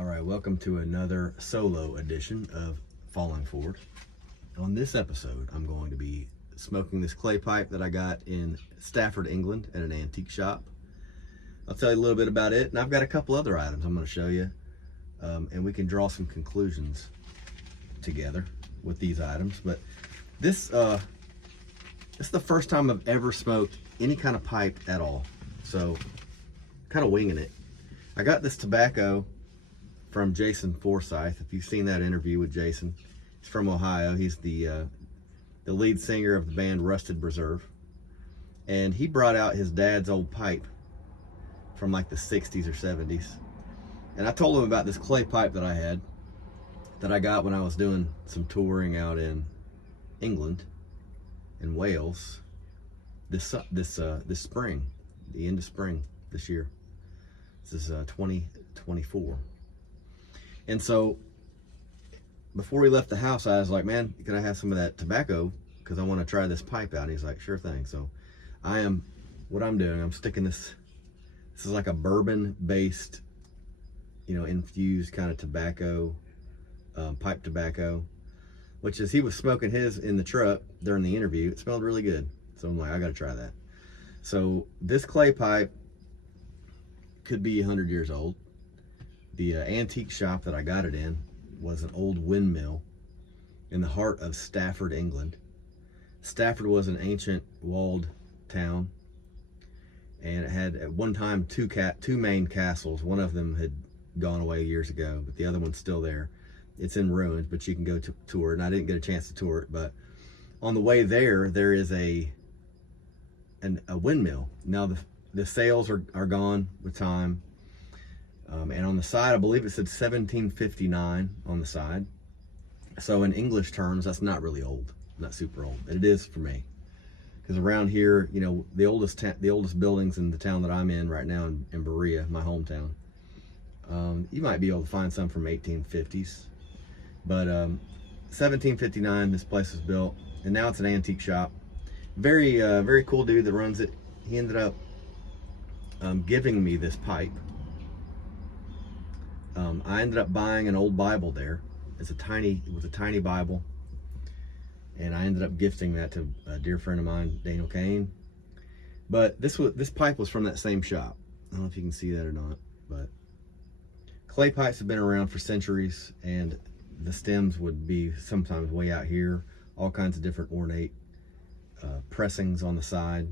All right, welcome to another solo edition of Falling Forward. On this episode, I'm going to be smoking this clay pipe that I got in Stafford, England at an antique shop. I'll tell you a little bit about it, and I've got a couple other items I'm going to show you, and we can draw some conclusions together with these items. But this is the first time I've ever smoked any kind of pipe at all, so kind of winging it. I got this tobacco from Jason Forsyth. If you've seen that interview with Jason, he's from Ohio. He's the lead singer of the band Rusted Reserve, and he brought out his dad's old pipe from like the 60s or 70s, and I told him about this clay pipe that I had that I got when I was doing some touring out in England and Wales this spring, the end of spring this year. This is 2024. And so before we left the house, I was like, man, can I have some of that tobacco? Because I want to try this pipe out. And he's like, sure thing. So what I'm doing, I'm sticking this is like a bourbon based, infused kind of tobacco, pipe tobacco, which is, he was smoking his in the truck during the interview. It smelled really good. So I'm like, I got to try that. So this clay pipe could be 100 years old. The antique shop that I got it in was an old windmill in the heart of Stafford, England. Stafford was an ancient walled town, and it had at one time two main castles. One of them had gone away years ago, but the other one's still there. It's in ruins, but you can go to tour it, and I didn't get a chance to tour it, but on the way there is a windmill. Now the sails are gone with time. And on the side, I believe it said 1759 on the side. So in English terms, that's not really old, not super old. But it is for me, because around here, the oldest buildings in the town that I'm in right now in Berea, my hometown, you might be able to find some from 1850s. But 1759, this place was built, and now it's an antique shop. Very cool dude that runs it. He ended up giving me this pipe. I ended up buying an old Bible there. It was a tiny Bible, and I ended up gifting that to a dear friend of mine, Daniel Kane. But this pipe was from that same shop. I don't know if you can see that or not, but clay pipes have been around for centuries, and the stems would be sometimes way out here. All kinds of different ornate pressings on the side.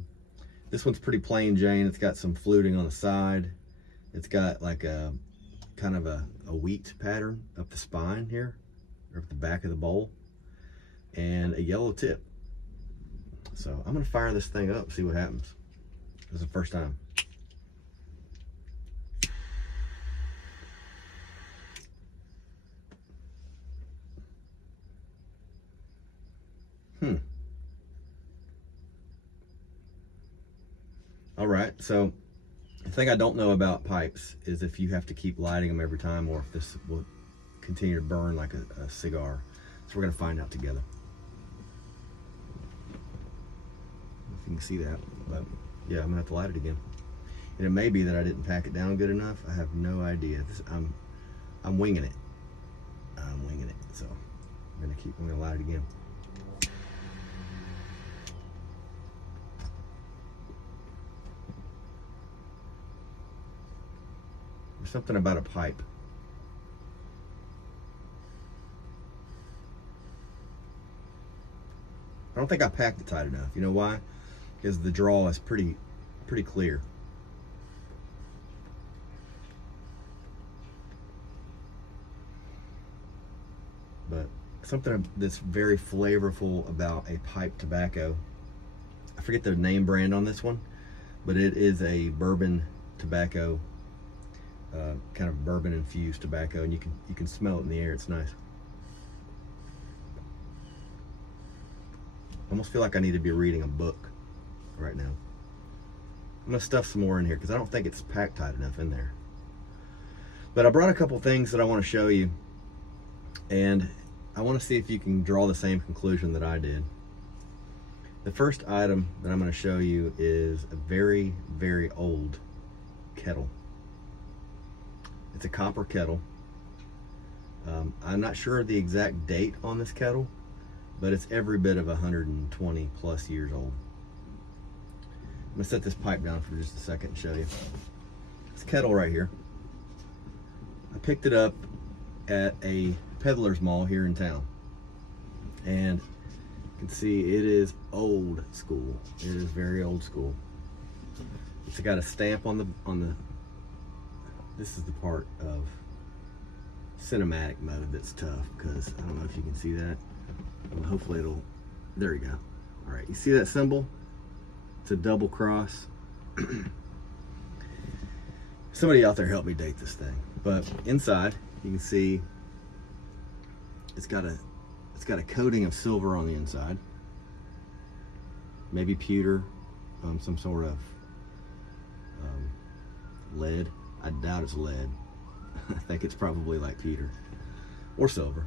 This one's pretty plain Jane. It's got some fluting on the side. It's got like a kind of a wheat pattern up the spine here, or up the back of the bowl, and a yellow tip. So I'm gonna fire this thing up, see what happens. This is the first time. All right, so the thing I don't know about pipes is if you have to keep lighting them every time, or if this will continue to burn like a cigar. So we're gonna find out together. If you can see that, but yeah, I'm gonna have to light it again. And it may be that I didn't pack it down good enough. I have no idea. I'm winging it. I'm winging it. So I'm gonna light it again. Something about a pipe. I don't think I packed it tight enough. You know why? Because the draw is pretty clear. But something that's very flavorful about a pipe tobacco. I forget the name brand on this one, but it is a bourbon tobacco. Kind of bourbon infused tobacco, and you can smell it in the air. It's nice. I almost feel like I need to be reading a book right now. I'm gonna stuff some more in here because I don't think it's packed tight enough in there. But I brought a couple things that I want to show you, and I want to see if you can draw the same conclusion that I did. The first item that I'm going to show you is a very, very old kettle. It's a copper kettle. I'm not sure the exact date on this kettle, but it's every bit of 120 plus years old. I'm gonna set this pipe down for just a second and show you. This kettle right here, I picked it up at a peddler's mall here in town, and you can see it is old school. It is very old school. It's got a stamp on the this is the part of cinematic mode that's tough, because I don't know if you can see that. Hopefully it'll, there you go. All right, you see that symbol? It's a double cross. Somebody out there help me date this thing. But inside, you can see it's got a coating of silver on the inside. Maybe pewter, some sort of lead. I doubt it's lead. I think it's probably like pewter or silver.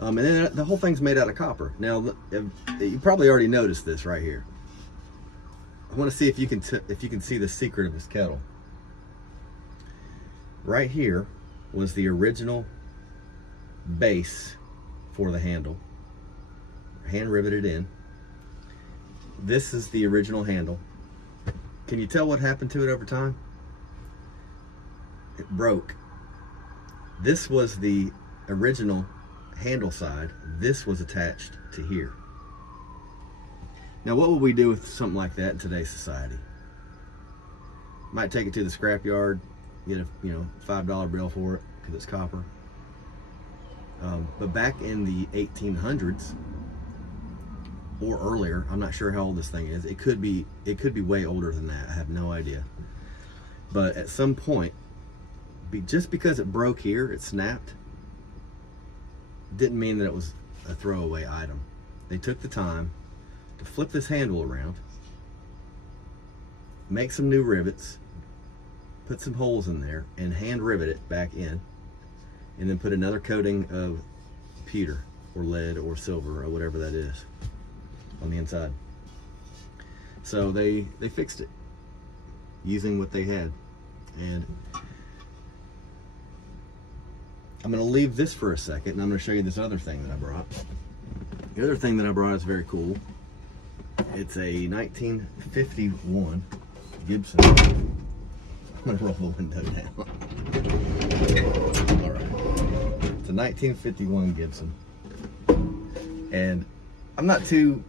And then the whole thing's made out of copper. Now, you probably already noticed this right here. I want to see if you can see the secret of this kettle. Right here was the original base for the handle, hand riveted in. This is the original handle. Can you tell what happened to it over time? It broke. This was the original handle side. This was attached to here. Now, what would we do with something like that in today's society? Might take it to the scrap yard, get a $5 bill for it because it's copper. But back in the 1800s or earlier, I'm not sure how old this thing is. It could be way older than that. I have no idea. But at some point, just because it broke here, it snapped, didn't mean that it was a throwaway item. They took the time to flip this handle around, make some new rivets, put some holes in there, and hand rivet it back in, and then put another coating of pewter or lead or silver or whatever that is on the inside. So they fixed it using what they had. And I'm going to leave this for a second, and I'm going to show you this other thing that I brought. The other thing that I brought is very cool. It's a 1951 Gibson. I'm going to roll the window down. All right. It's a 1951 Gibson, and I'm not too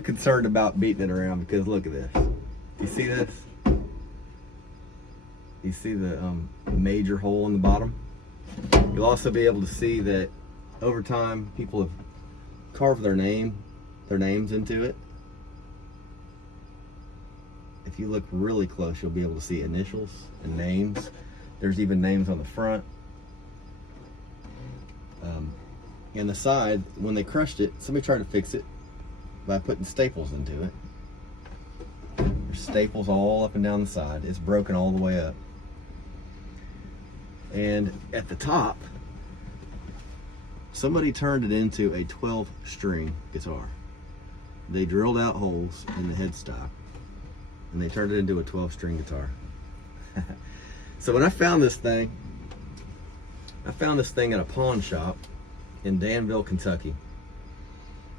concerned about beating it around, because look at this. You see this? You see the major hole in the bottom? You'll also be able to see that over time people have carved their names into it. If you look really close, you'll be able to see initials and names. There's even names on the front. And the side, when they crushed it, somebody tried to fix it by putting staples into it. There's staples all up and down the side. It's broken all the way up. And at the top, somebody turned it into a 12-string guitar. They drilled out holes in the headstock, and they turned it into a 12-string guitar. So when I found this thing at a pawn shop in Danville, Kentucky.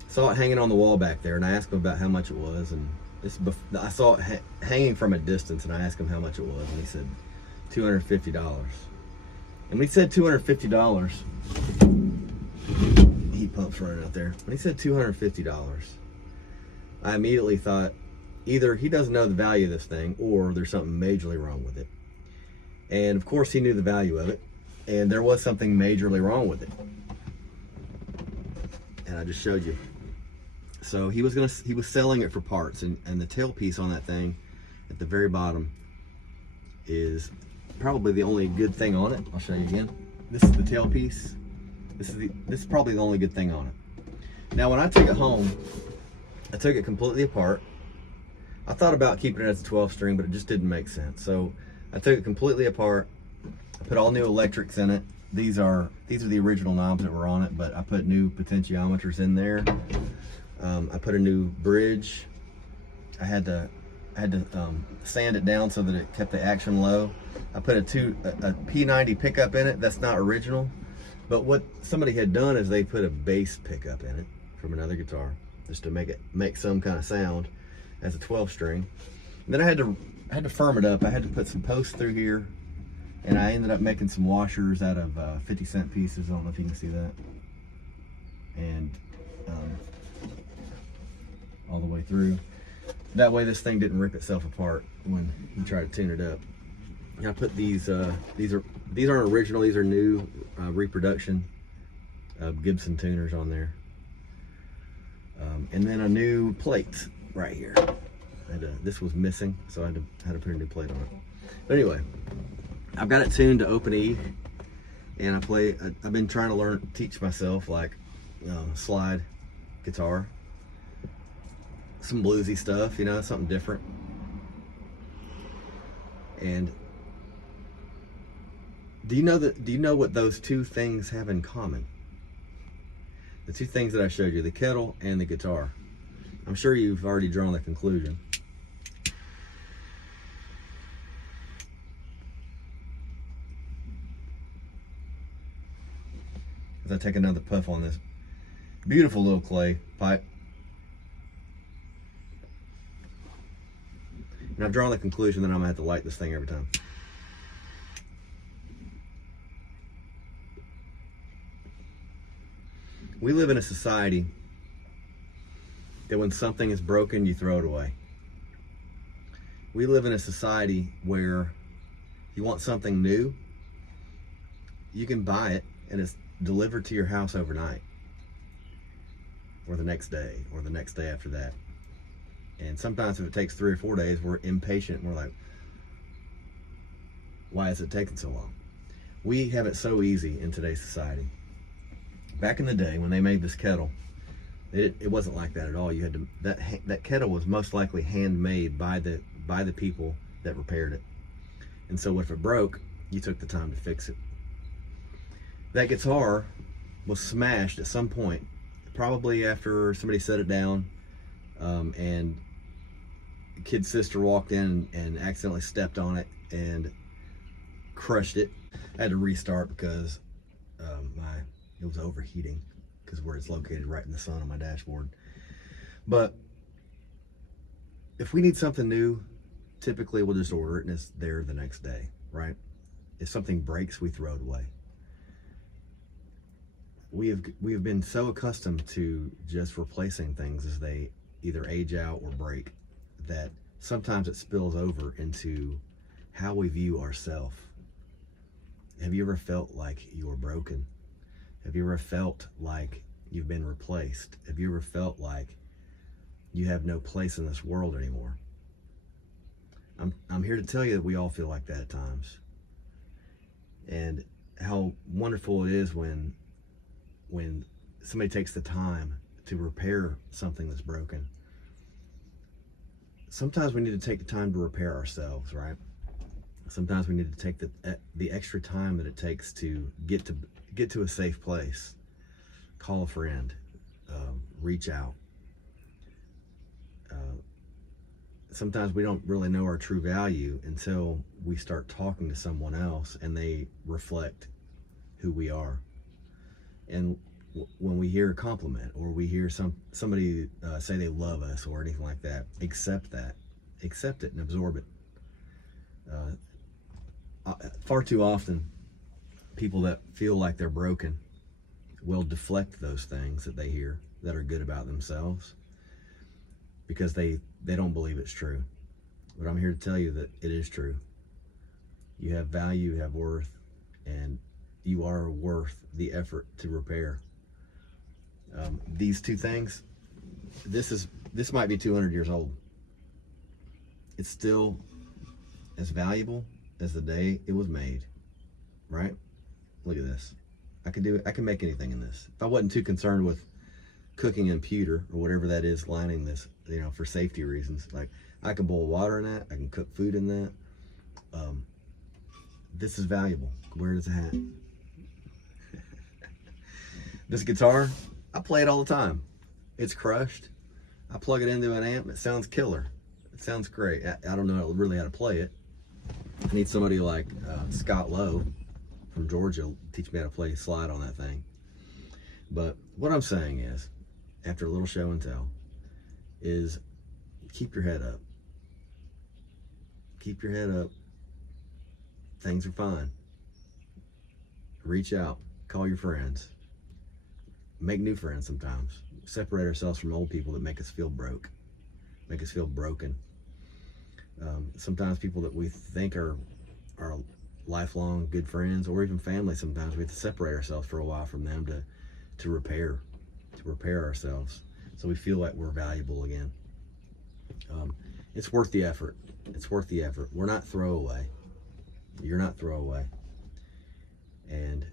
Saw it hanging on the wall back there, and I asked him about how much it was. And I saw it hanging from a distance, and I asked him how much it was, and he said $250. And when he said $250, heat pump's running out there. When he said $250, I immediately thought either he doesn't know the value of this thing, or there's something majorly wrong with it. And of course he knew the value of it, and there was something majorly wrong with it. And I just showed you. So he was selling it for parts, and the tailpiece on that thing at the very bottom is probably the only good thing on it. I'll show you again. This is the tailpiece. This is probably the only good thing on it. Now when I took it home, I took it completely apart. I thought about keeping it as a 12-string, but it just didn't make sense. So I took it completely apart. I put all new electrics in it. These are the original knobs that were on it, but I put new potentiometers in there. I put a new bridge. I had to sand it down so that it kept the action low. I put a P90 pickup in it. That's not original. But what somebody had done is they put a bass pickup in it from another guitar just to make some kind of sound as a 12 string. And then I had to firm it up. I had to put some posts through here, and I ended up making some washers out of 50-cent pieces. I don't know if you can see that. And all the way through. That way this thing didn't rip itself apart when you try to tune it up. And I put these aren't original, these are new reproduction Gibson tuners on there. And then a new plate right here. This was missing, so I had to put a new plate on it. But anyway, I've got it tuned to open E, and I've been trying to teach myself like slide guitar, some bluesy stuff, you know, something different. And do you know what those two things have in common? The two things that I showed you, the kettle and the guitar. I'm sure you've already drawn the conclusion. As I take another puff on this beautiful little clay pipe. And I've drawn the conclusion that I'm gonna have to light this thing every time. We live in a society that when something is broken, you throw it away. We live in a society where you want something new, you can buy it and it's delivered to your house overnight, or the next day, or the next day after that. And sometimes if it takes 3 or 4 days, we're impatient and we're like, why is it taking so long? We have it so easy in today's society. Back in the day when they made this kettle, it wasn't like that at all. You had to, that kettle was most likely handmade by the people that repaired it. And so if it broke, you took the time to fix it. That guitar was smashed at some point, probably after somebody set it down, and the kid's sister walked in and accidentally stepped on it and crushed it. I had to restart because it was overheating, because where it's located right in the sun on my dashboard. But if we need something new, typically we'll just order it and it's there the next day, right? If something breaks, we throw it away. We have been so accustomed to just replacing things as they either age out or break that sometimes it spills over into how we view ourselves. Have you ever felt like you were broken? Have you ever felt like you've been replaced? Have you ever felt like you have no place in this world anymore? I'm here to tell you that we all feel like that at times. And how wonderful it is when somebody takes the time to repair something that's broken. Sometimes we need to take the time to repair ourselves, right? Sometimes we need to take the extra time that it takes to get to a safe place. Call a friend, reach out. Sometimes we don't really know our true value until we start talking to someone else and they reflect who we are. And when we hear a compliment or we hear somebody say they love us or anything like that, accept it and absorb it. Far too often, people that feel like they're broken will deflect those things that they hear that are good about themselves because they don't believe it's true. But I'm here to tell you that it is true. You have value, you have worth, and you are worth the effort to repair. These two things, this might be 200 years old. It's still as valuable as the day it was made, right? Look at this. I can make anything in this. If I wasn't too concerned with cooking in pewter or whatever that is lining this, you know, for safety reasons, like I can boil water in that, I can cook food in that. This is valuable. Where does it hat? This guitar, I play it all the time. It's crushed. I plug it into an amp, it sounds killer. It sounds great. I don't know really how to play it. I need somebody like Scott Lowe from Georgia teach me how to play slide on that thing. But what I'm saying is, after a little show and tell, is keep your head up. Keep your head up. Things are fine. Reach out. Call your friends. Make new friends sometimes. Separate ourselves from old people that make us feel broke. Make us feel broken. Sometimes people that we think are lifelong good friends, or even family, sometimes we have to separate ourselves for a while from them to repair ourselves, so we feel like we're valuable again. It's worth the effort. It's worth the effort. We're not throwaway. You're not throwaway. And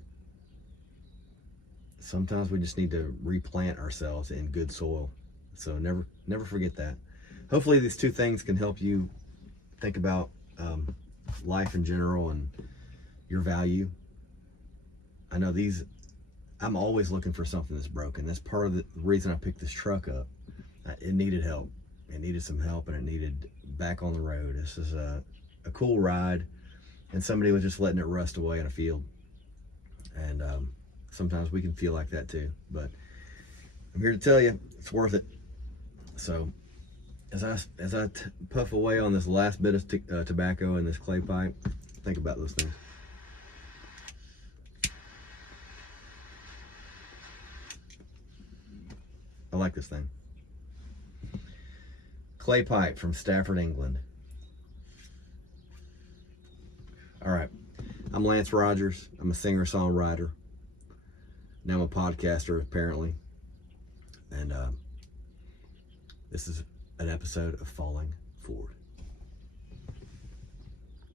sometimes we just need to replant ourselves in good soil. So never forget that. Hopefully these two things can help you think about life in general and your value. I know I'm always looking for something that's broken. That's part of the reason I picked this truck up. It needed help. It needed some help, and it needed back on the road. This is a cool ride, and somebody was just letting it rust away in a field. And sometimes we can feel like that too. But I'm here to tell you, it's worth it. So as I puff away on this last bit of tobacco in this clay pipe, think about those things. I like this thing. Clay pipe from Stafford, England. All right, I'm Lance Rogers. I'm a singer-songwriter. Now I'm a podcaster, apparently. And this is an episode of Falling Forward.